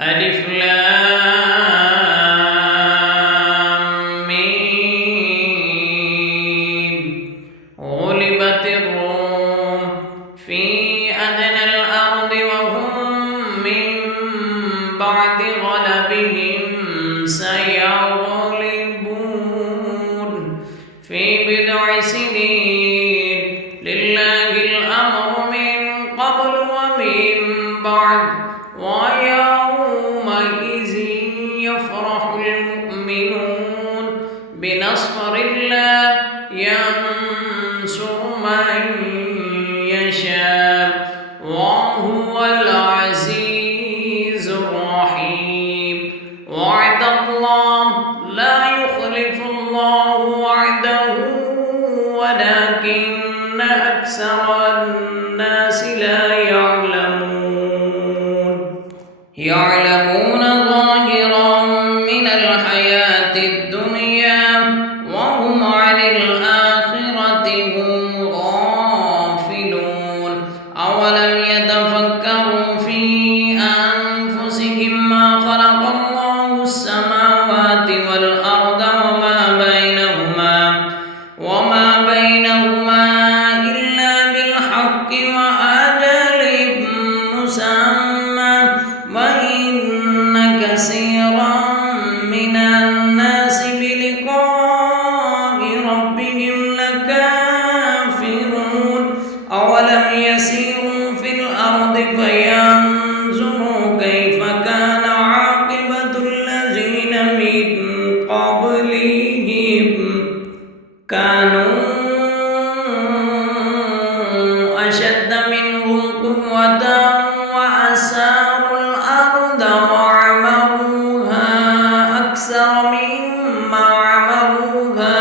ألف لام ميم. غلبت الروم في أدنى الأرض وهم من بعد غلبهم سيغلبون في بضع سنين. لله الأمر من قبل ومن بعد ويومئذ يفرح المؤمنون بنصر الله ينصر من يشاء وهو العزيز الرحيم. وعد الله لا يخلف الله وعده ولكن أكثر الناس لا يعلمون ظاهرا من الحياة الدنيا وهم عن الآخرة هم غافلون. أولم يتفكروا في أنفسهم ما خلق الله السماوات والأرض وما بينهما إلا بالحق وأجل مسمى وإن كثيرا من الناس بلقاء ربهم لكافرون. أولم يسيروا في الأرض فينظروا كيف كان عاقبة الذين من قبلهم كانوا أشد منهم قوة وأثاروا الأرض وعمروها أكثر مما عمروها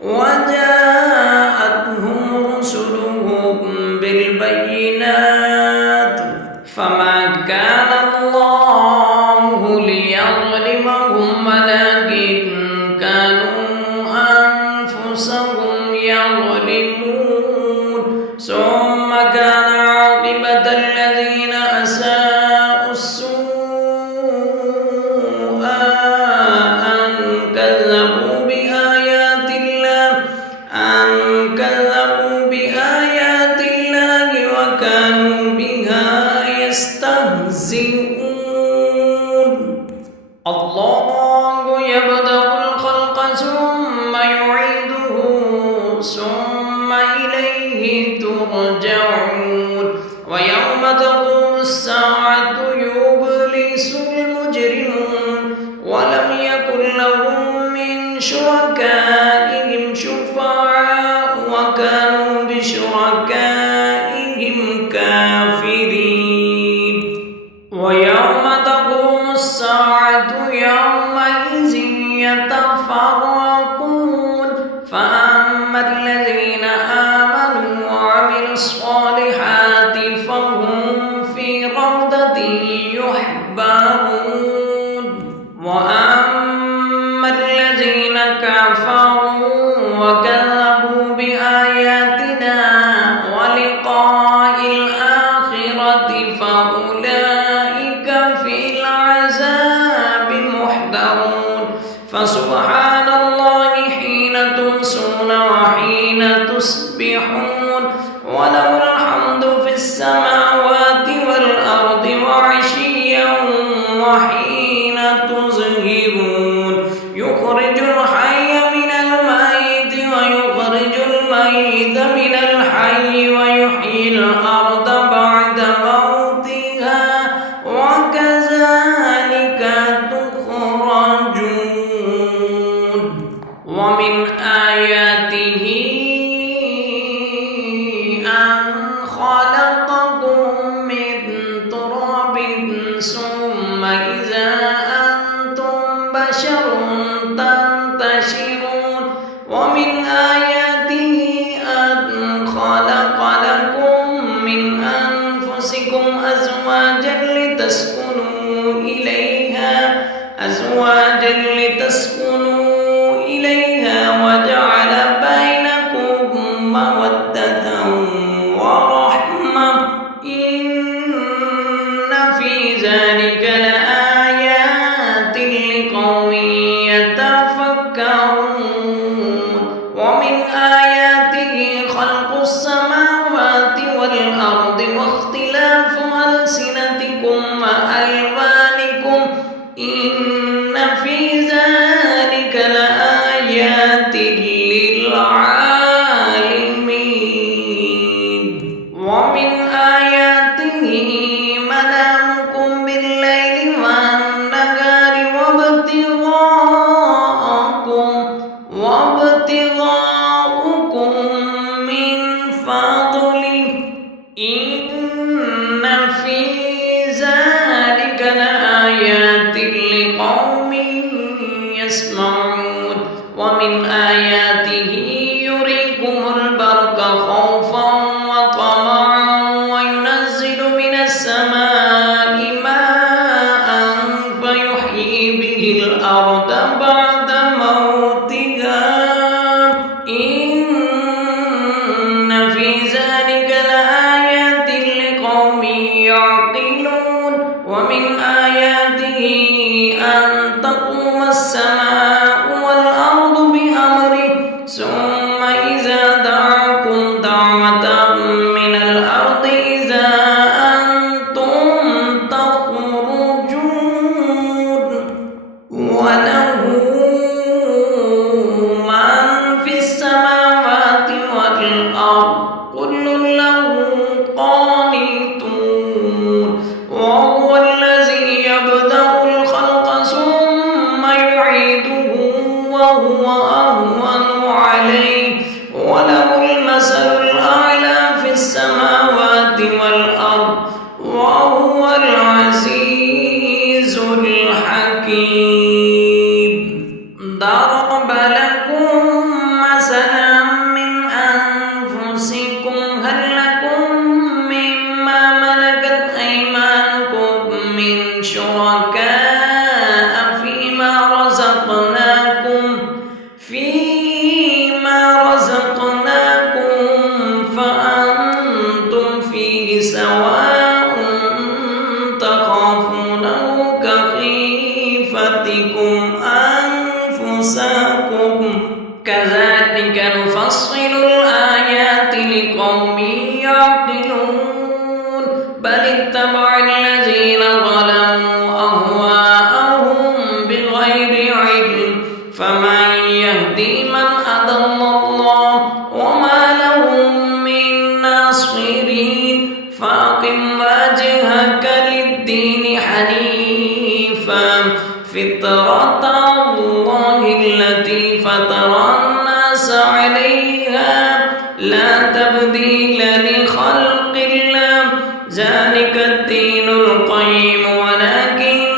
وجاءتهم رسلهم بالبينات فما كان الله ليظلمهم ولكن كانوا أنفسهم يظلمون. ثم كان عاقبة الذين أساءوا السوء أن كذبوا بآيات الله وكانوا بها يستهزئون. الله يبدأ الخلق ثم يعيده ثم إليه ترجعون. ويوم تقوم الساعة يبلس المجرمون ولم يكن لهم من شركائهم شفعاء وكانوا بشركائهم كافرين. ويوم تقوم الساعة يومئذ يتفرقون فأما الذين آمنوا وعملوا الصالحات فهم في روضة يحبرون. وأما الذين كفروا وكذبوا بآياتنا ولقاء الآخرة فأولئك في العذاب محضرون. فسبحان الله حين تمسون وحين تصبحون وله الحمد في السماوات والأرض وعشيا وحين تظهرون. يخرج الحي من الميت ويخرج الميت من الحي ويحيي الأرض بعد موتها وكذلك تخرجون. ومن آياته أن خلقكم من تراب ثم إذا أنتم بشر تنتشرون. ومن آياته أن خلق لكم من أنفسكم أزواجا لتسكنوا إليها وجعل بينكم مودة ورحمة إن ألسنتكم وألوانكم إن في ذلك لآيات للعالمين ومن آياته منامكم بالليل والنهار وابتغاؤكم من فضله إن في ذلك لآيات لقوم يسمعون ومن آياته يريكم البرق خوفا وطمعا وينزل من السماء ماء فيحيي به الأرض بعد موتها إن في ذلك لآيات لقوم يعقلون ومن آياته أن تقوم السماء والأرض بأمره ثم إذا دعاكم دعوة من الأرض إذا أنتم تخرجون وله من في السماوات والأرض كل له قانتون وهو الذي يبدأ الخلق ثم يعيده وهو أهون عليه وله المثل الأعلى في السماوات والأرض وهو العزيز الحكيم ضرب لكم مثلا من أنفسكم هل لكم مما ملكت أيمانكم من شركاء فيما رزقناكم فأنتم فيه سواء تخافونه كخيفتكم أنفسكم كذلك نفصل الآيات لقوم يعقلون بل اتبع الذين ظلموا أهواءهم بغير علم فمن يهدي من أضل الله وما لهم من ناصرين فأقم وجهك للدين حنيفا فطرة الله التي فطر الناس عليها لا تبديل لخلق الله ذلك الدين القيم ولكن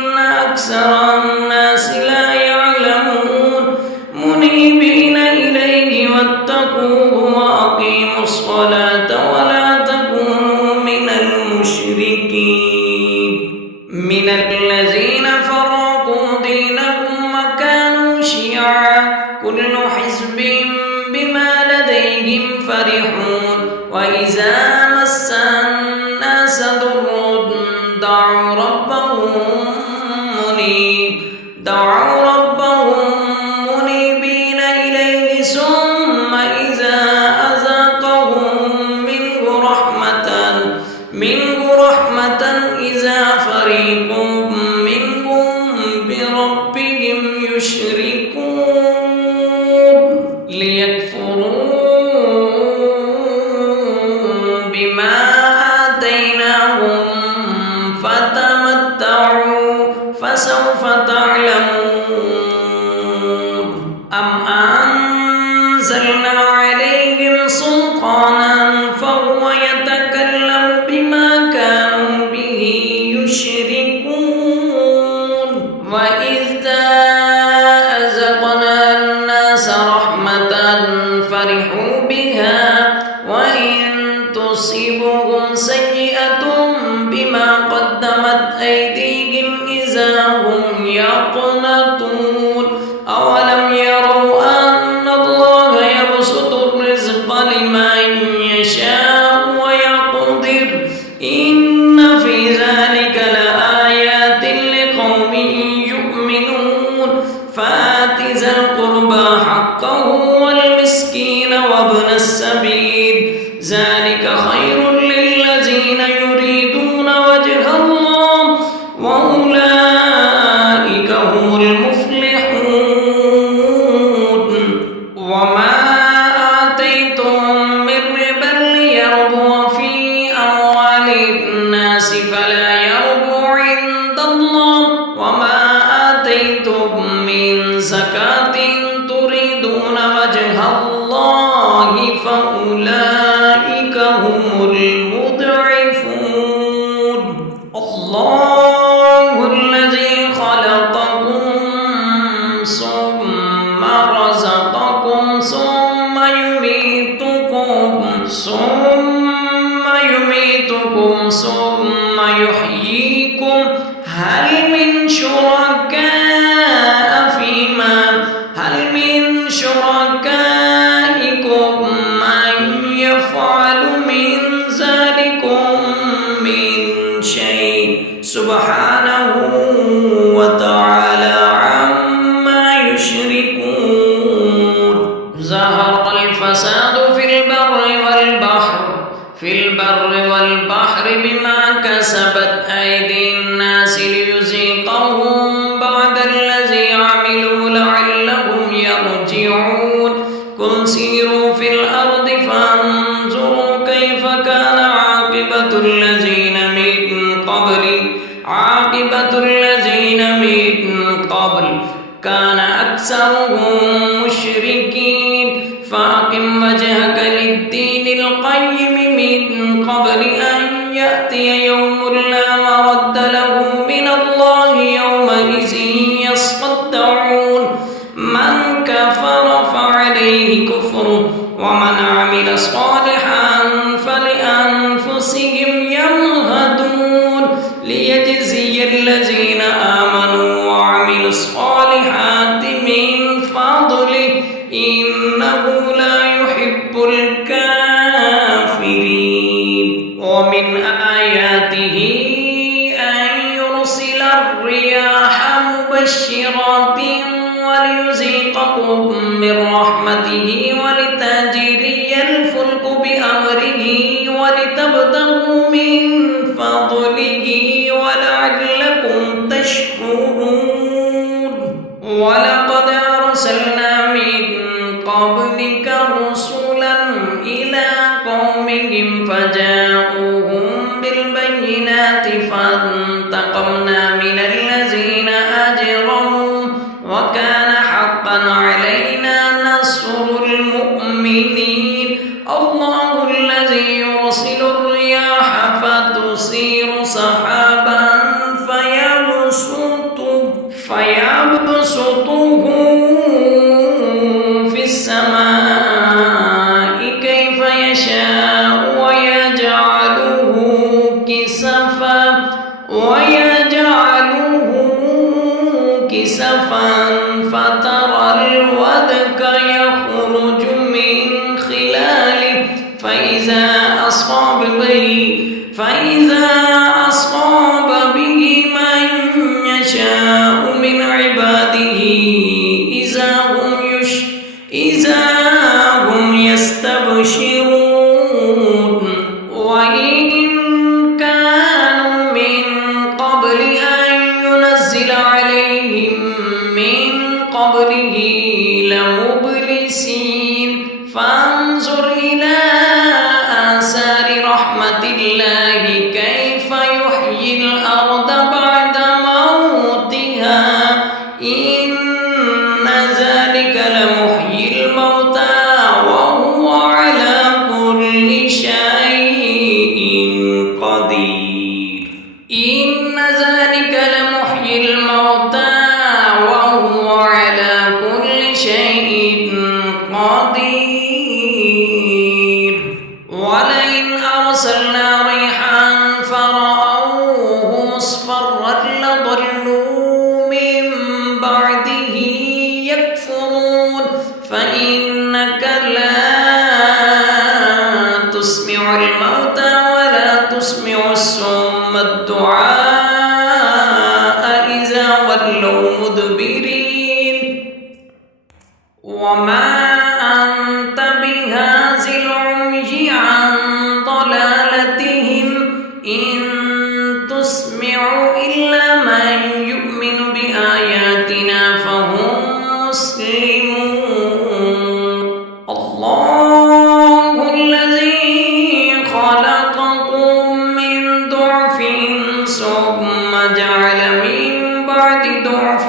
أكثر الناس لا يعلمون منيبين إليه واتقوه وأقيموا الصلاة ولا تكونوا من المشركين من الذين فرقوا دينهم وكانوا شيعا كل حزب بما لديهم فرحون وإذا مس الناس ضر دعوا ربهم منيبين إليه ثم إذا أذاقهم منه رحمة إذا فريق منهم بربهم يشركون ليكفروا بما آتيناهم فتمتعوا فسوف تعلمون أم أنزلنا عليهم سلطانا فهو يتكلم بما كانوا به يشركون فلا يربو عند الله وما آتيتم من زكاة تريدون وجه الله فأولئك هم المضعفون الله الذي خلقكم ثم رزقكم ثم يميتكم ثم يحييكم هل من شركائكم من يفعل من ذلكم من شيء سبحانه وتعالى عما يشركون ظهر الفساد في البر والبحر بما كسبت أيدي الناس ليذيقهم بعد الذي عملوا لعلهم يرجعون قل سيروا في الأرض فانظروا كيف كان عاقبة الذين من قبل كان أكثرهم مشركين فأقم وجهك للدين القيم من قبل أن يأتي يوم لا مرد له من الله يومئذ يصدعون من كفر فعليه كفره ومن عمل صالحا فلأنفسهم يمهدون ليجزي الذين آمنوا وعملوا الصالحات من فضله إنه لا يحب الكافرين ومن آياته أن يرسل الرياح مبشرات وليذيقكم من رحمته ولتجري الفلك بأمره ولتبتغوا من فضله ولعلكم تشكرون ولقد أرسلنا من قبلك رسلا إلى قومهم فجاءوهم بالبينات فانتقمنا من الذين أجرموا وكان حقا علينا نصر المؤمنين الله الذي يرسل الرياح فتثير سحابا فيبسطه في السماء كيف يشاء ويجعله كسفا فترى الودك يخرج من خلاله فإذا أصاب به من يشاء من عباده إذا هم يستبشرون وإن كانوا من قبل أن ينزل عليهم من قبله لمبلسين فانظر إلى آثار رحمة الله كيف يحيي الأرض بعد موتها إن ذلك لمحيي الموتى وهو على كل شيء قدير إن ذلك لمحيي الموتى وهو على كل شيء قدير ولئن أرسلنا ريحا فرأوه مصفرا لظلوا من بعده يكفرون فإنك لا تسمع الموتى ولا تسمع الصم الدعاء إذا ولوا مدبرين وما أنت بهذا العمي عن ضلالتهم إن تسمع إلا من يؤمن بآياتنا فهم مسلمون الله الذي خلقكم من ضعف ثم جعل من بعد ضعف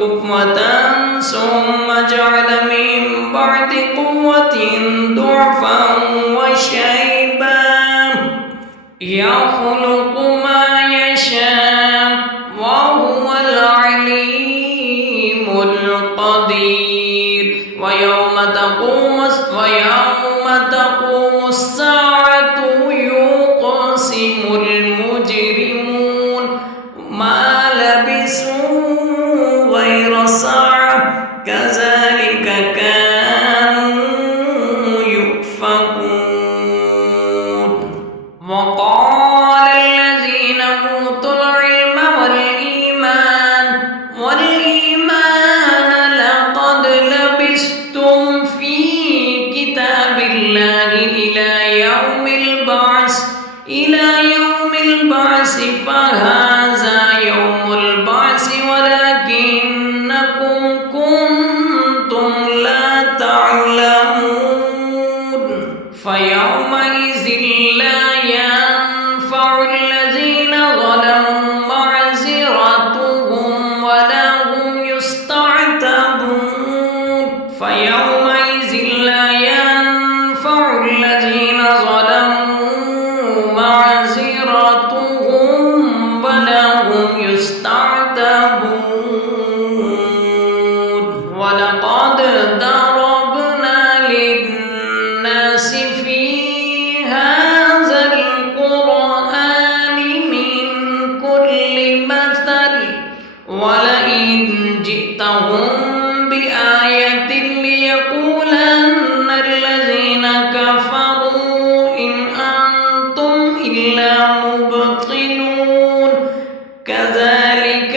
قوة ثم جعل من بعد قوة ضعفا وشيبا يخلق ما يشاء وهو العليم القدير ويوم تقوم الساعة يقسم المجرمون ما لبثوا غير ساعة كذلك كانوا يؤفكون وقال الذين أوتوا العلم والإيمان لقد لبثتم في كتاب الله إلى يوم البعث فهذا يوم البعث ولكنكم كنتم لا تعلمون فيومئذ لا ينفع الذين ظلموا معذرتهم ولا هم يستعتبون فيومئذ لا ينفع الذين ظلموا معذرتهم ولا هم يستعتبون ولقد ضربنا للناس في هذا القرآن من كل مثل ولئن جئتهم بآية ليقولن الذين كفروا إن أنتم إلا مبطلون كذلك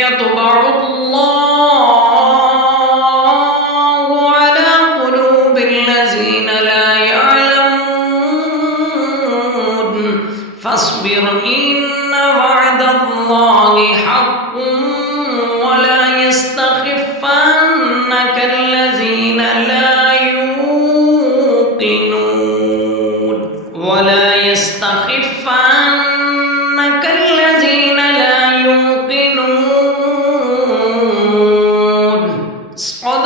يطبع الله على قلوب الذين لا يعلمون فاصبر إن وعد الله حق ولا يستخفنك الذين لا يوقنون صدق